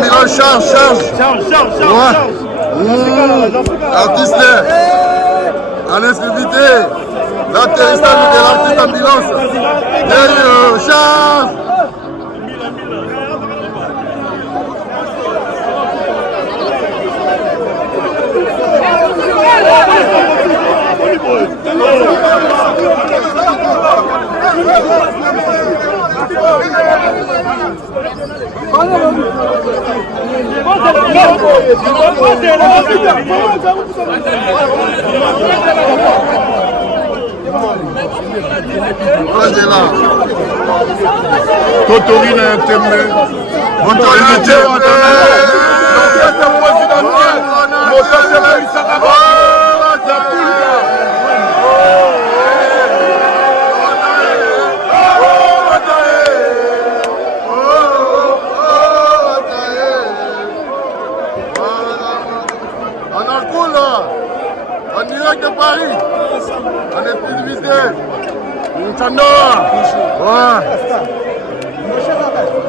Milan, charge. Artiste en exclusivité. L'atterrissage de l'artiste ambulance. Charge. Totorina Tembe. En direct de Paris, en exclusivité, Tchandoa,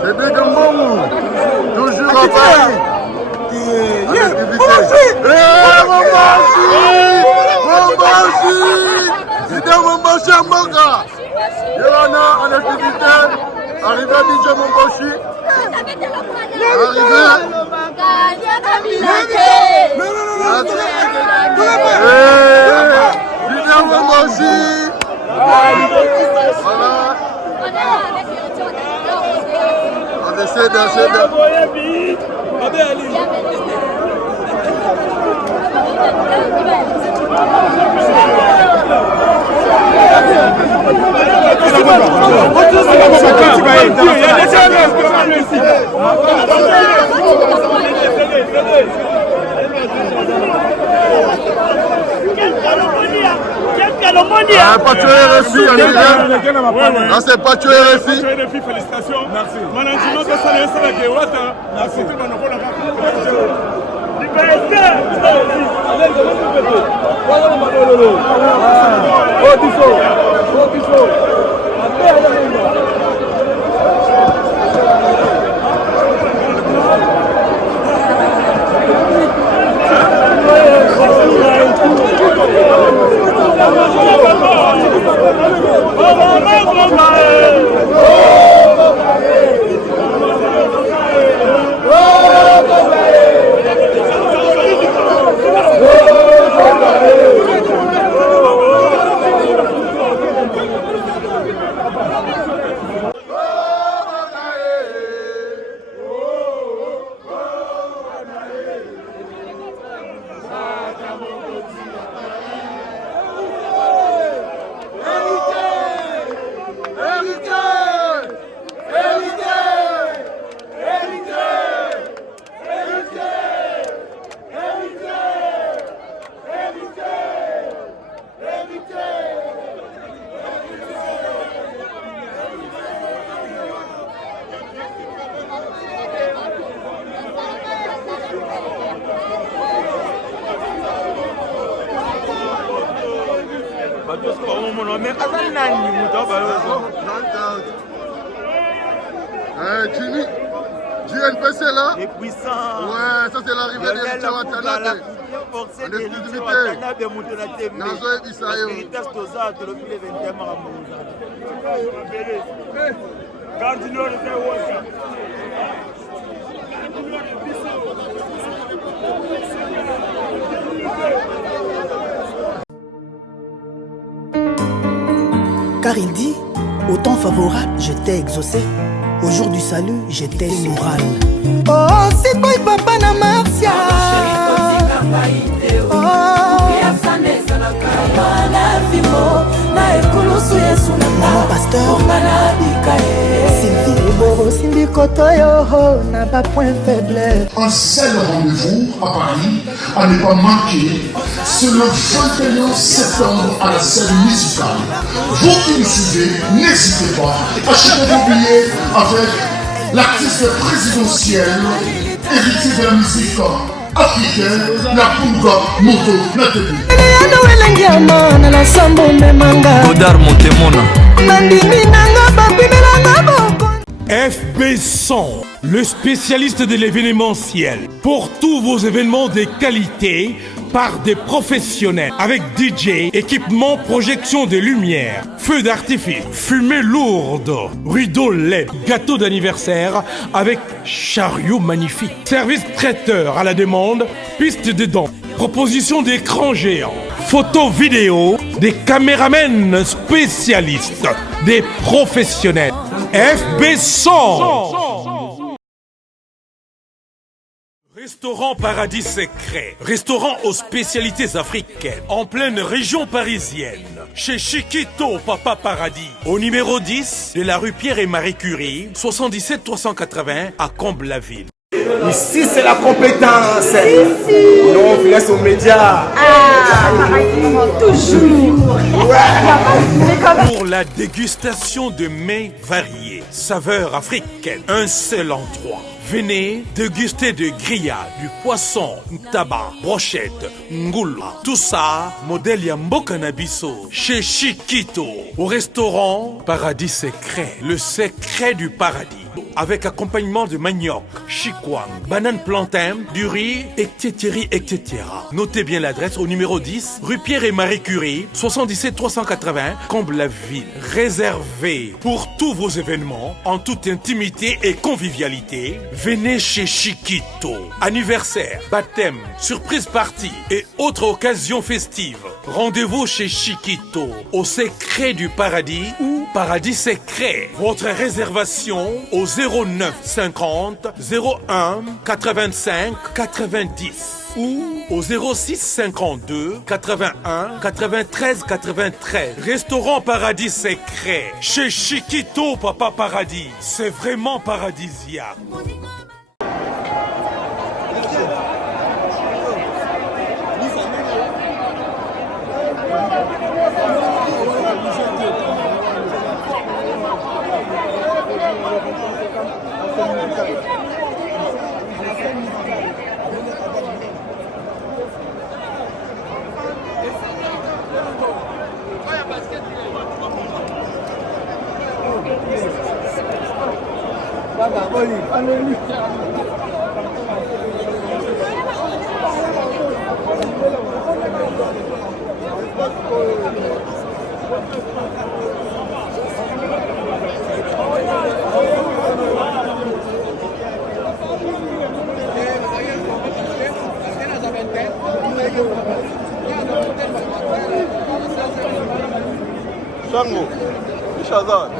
c'est Big Mbongo, toujours à Paris, en exclusivité. C'était Mombashi à Moka, Yorana en exclusivité, arrivé DJ Mombashi, arrivé. Pas tué RFI, là c'est pas tué RFI. Félicitations. Merci. Jimmy, JNPC là. Les puissants. Ouais, ça c'est l'arrivée de Richard Watanabe. En exclusivité. Nazo et Bisayo. Car il dit, au temps favorable, je t'ai exaucé. Au jour du salut, j'étais moral. Oh, c'est quoi papa na Marcia? Oh, mon pasteur Sylvie Kotoyo n'a pas point faiblesse. Un seul rendez-vous à Paris à ne pas manquer, c'est le 21 septembre à la scène musicale. Vous qui nous suivez, n'hésitez pas, achetez vos billets avec l'artiste présidentiel, héritier de la musique africaine, la Punga Moto Natebi. manga Godard Montemona nandimi nanga bapimelanga boko. FB100, le spécialiste de l'événementiel. Pour tous vos événements de qualité, par des professionnels. Avec DJ, équipement, projection de lumière, feux d'artifice, fumée lourde, rideaux LED, gâteau d'anniversaire avec chariot magnifique. Service traiteur à la demande, piste de danse, proposition d'écran géant, photo vidéo, des caméramens spécialistes, des professionnels. FB100. Restaurant Paradis Secret, restaurant aux spécialités africaines, en pleine région parisienne, chez Chiquito Papa Paradis, au numéro 10 de la rue Pierre et Marie Curie, 77 380 à Comble-la-Ville. Ici, c'est la compétence. Non, on laisse aux médias. Toujours. Pour la dégustation de mets variés, saveurs africaines, un seul endroit. Venez déguster de grillades, du poisson, tabac, brochette, ngoula. Tout ça, modèle Yamboka Nabiso, chez Chiquito, au restaurant Paradis Secret, le secret du paradis. Avec accompagnement de manioc, chikwang, banane plantain, du riz, etc., etc. Notez bien l'adresse au numéro 10, rue Pierre et Marie Curie, 77 380, Comble-la-Ville. Réservé pour tous vos événements, en toute intimité et convivialité, venez chez Chiquito. Anniversaire, baptême, surprise party et autres occasions festives. Rendez-vous chez Chiquito, au secret du paradis ou Paradis Secret. Votre réservation au 09 50 01 85 90 ou au 06 52 81 93 93. Restaurant Paradis Secret chez Chiquito Papa Paradis. C'est vraiment paradisiaque. Shango, Shazad.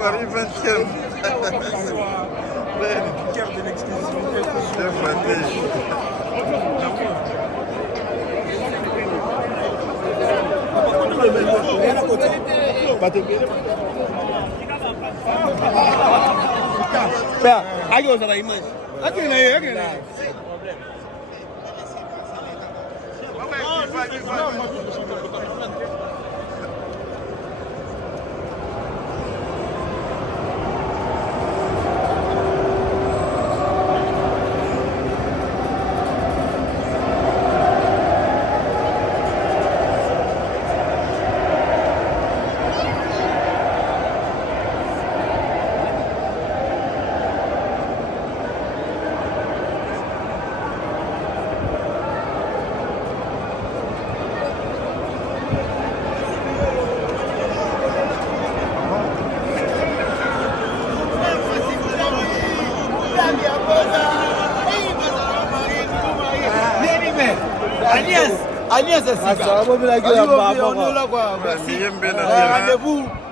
Paris 20e. Carte de l'exclusivité. Agnès, merci.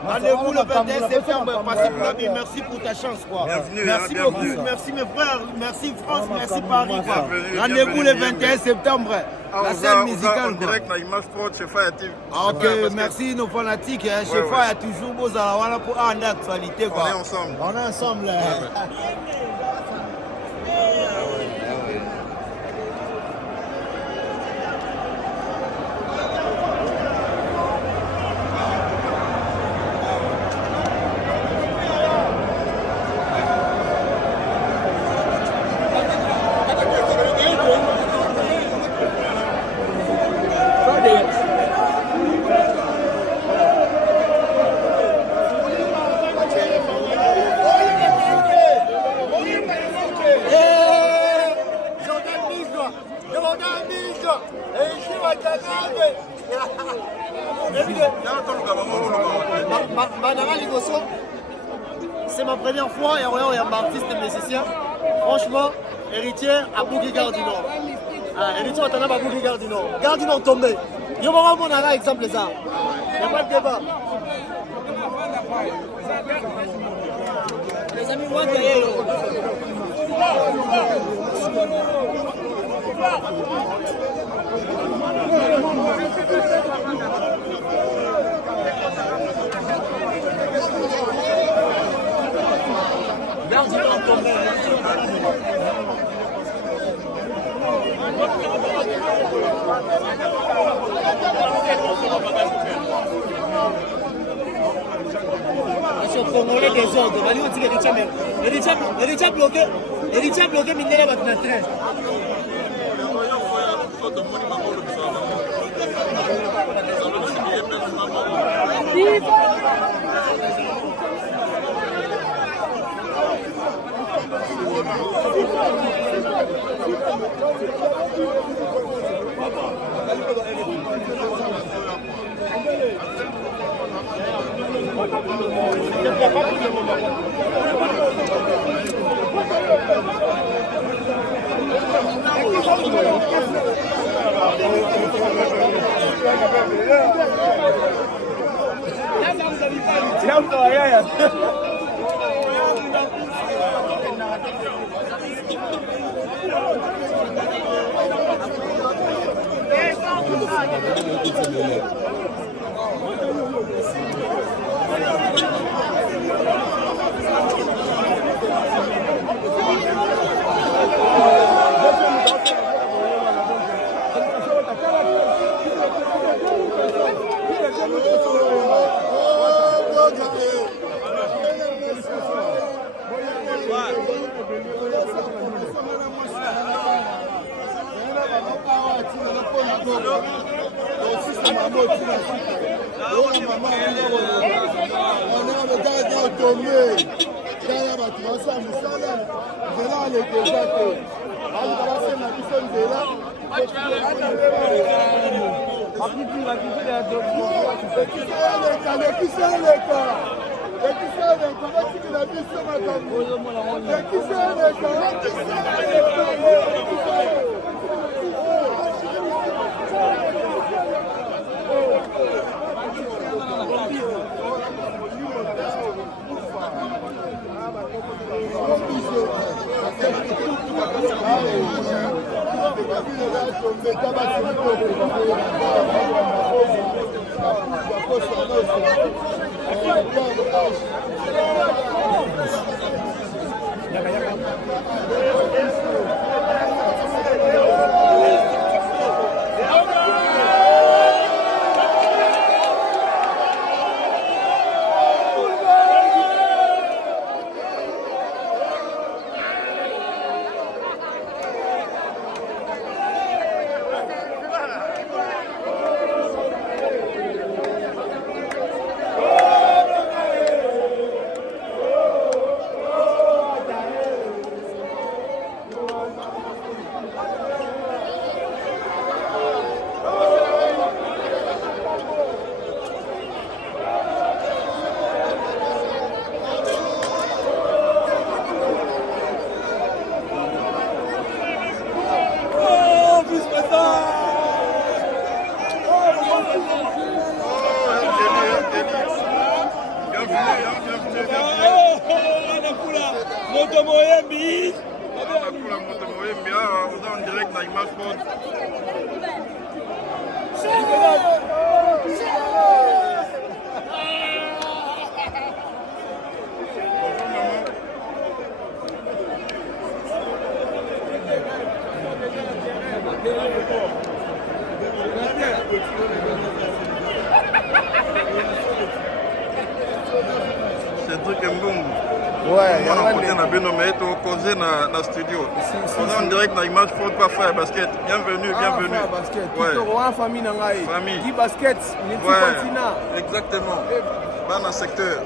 Rendez-vous le 21 septembre. Merci pour ta chance. Merci beaucoup. Merci mes frères. Merci France. Merci Paris. Rendez-vous le 21 septembre. La scène musicale. Ok, merci nos fanatiques. Chez Fa, il y a toujours beau pour en actualité. On est ensemble. On est ensemble. C'est ma première fois et on est un artiste musicien. Franchement, héritier à Bougie Gare du Nord. Héritier à Bougie Gare du Nord. Gare du Nord tombé. Je vais vous montrer un exemple ça. Il n'y a pas de débat. Les amis, moi, Congolais des ordres, Héritier bloqué, Mindela va train. Moembi. Pour la moto Moembi, on est en direct dans Image Sport. C'est un truc mbungu. Ouais, on a côté na beno mais to causé na studio. On est en direct dans Image Sport pas frère basket. Bienvenue, bienvenue. Basket. Ouais. Tout roi famille nangai. Famille. Qui basket, les continent. Exactement. Dans le secteur.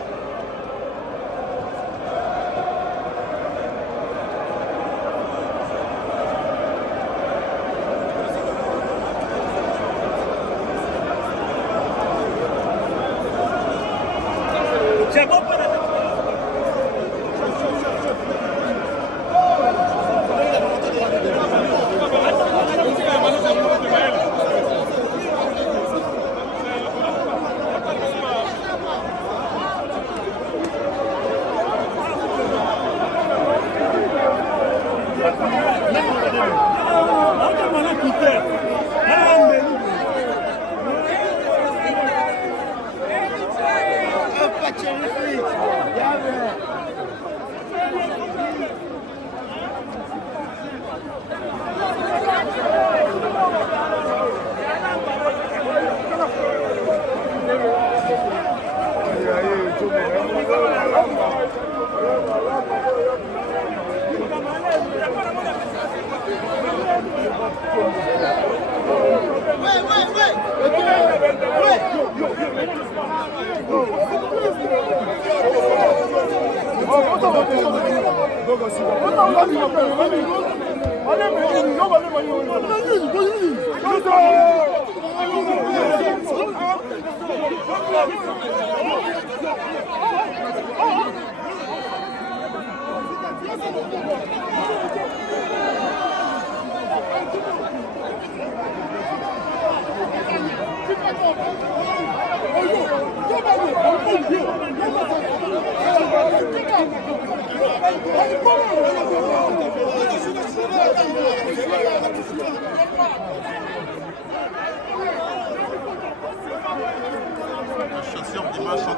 Un chasseur d'images sont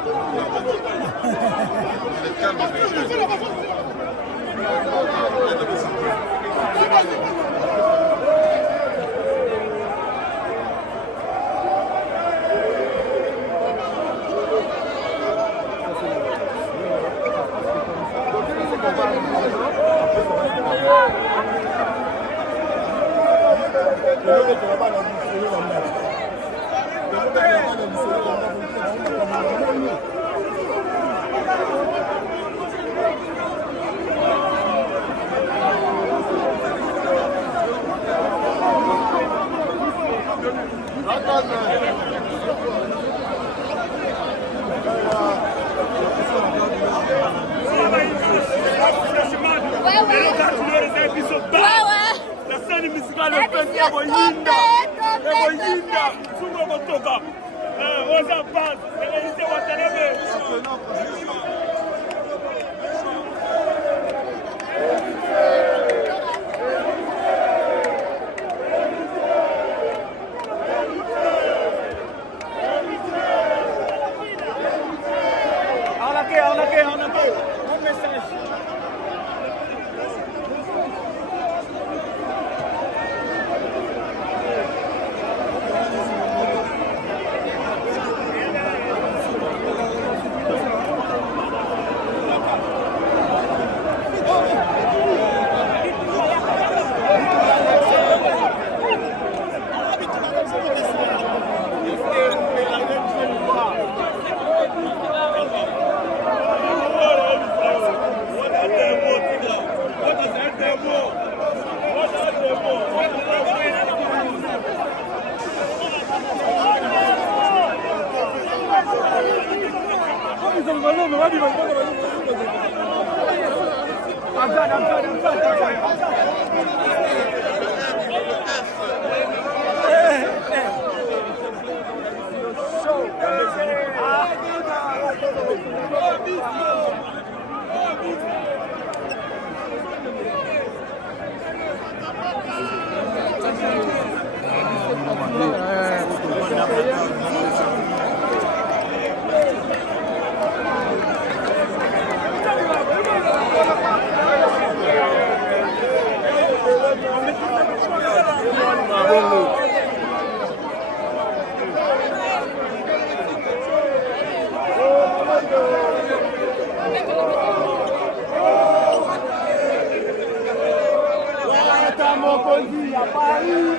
Tata Mokondi à Paris.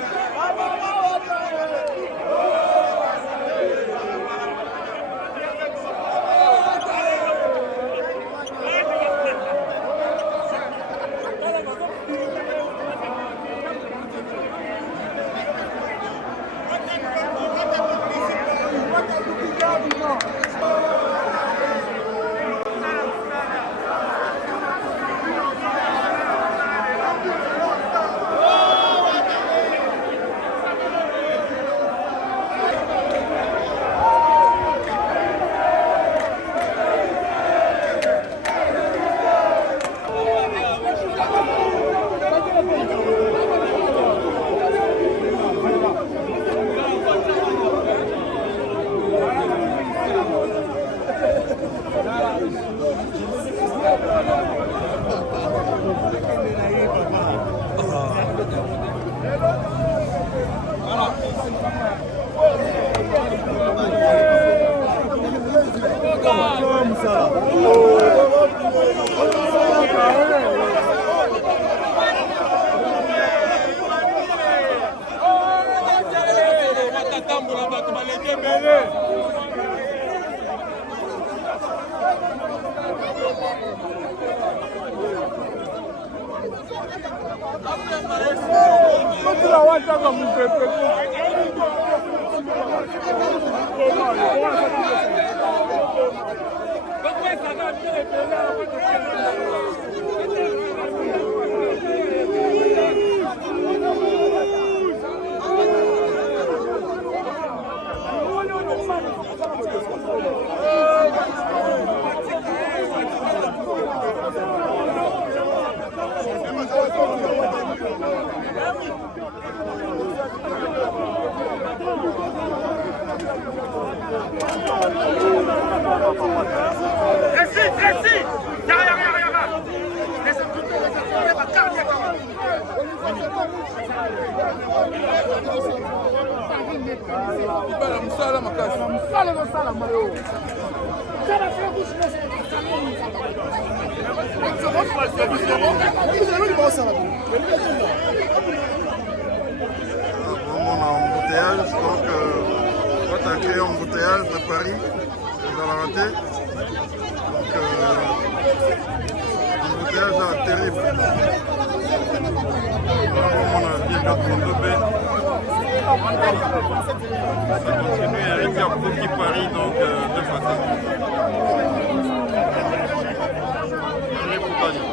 Embouteillage, donc quand on crée un embouteillage de Paris, dans la raté. Donc embouteillage terrible. On a bien gardé mon deux bains. Ça continue à arriver à Bouki Paris, donc de façon. Allez pour Paris.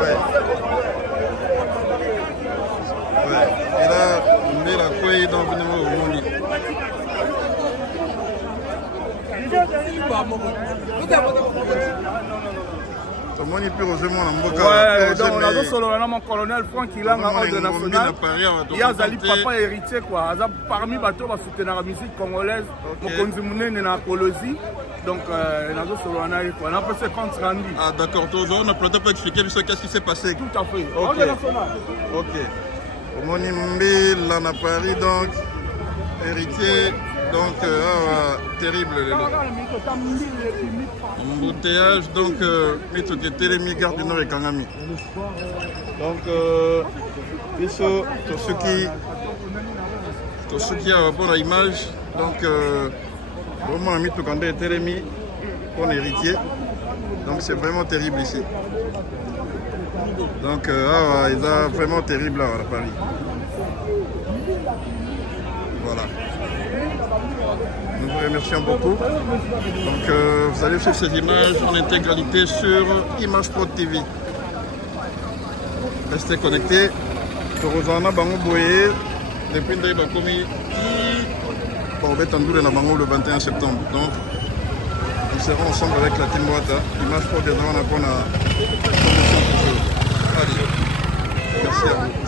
Ouais. Et là, on est la couille dans le Moni. Moni puis heureusement la Mboka. Ouais, donc on a deux solo là mon colonel Franck Ilanga ordre national. Il y a Zali papa héritier quoi. Parmi bateaux va soutenir la musique congolaise. Mon konzimune na Kolosi. Donc, on a deux solo on a passé contre Randy. Ah d'accord, on a peut-être pas expliquer qu'est-ce qui s'est passé. Tout à fait. Ok. Moni Mbi là à Paris donc héritier. Donc, terrible. Embouteillage, donc, Mito qui était les garde du Nord et Kangami. Donc, Bisso, tout ce qui a rapport à l'image, donc, vraiment, Mito Kandé était les pour héritier. Donc, c'est vraiment terrible ici. Donc, il est vraiment terrible là, à Paris. Voilà. Nous vous remercions beaucoup. Donc vous allez suivre ces images en intégralité sur Image Pro TV. Restez connectés. Torozana Bango Boye, depuis le Bakomi, pour Betandoule na Bango le 21 septembre. Donc nous serons ensemble avec la team Wata. Image Pro viendra en apport à la promotion du jeu. Allez, merci à vous.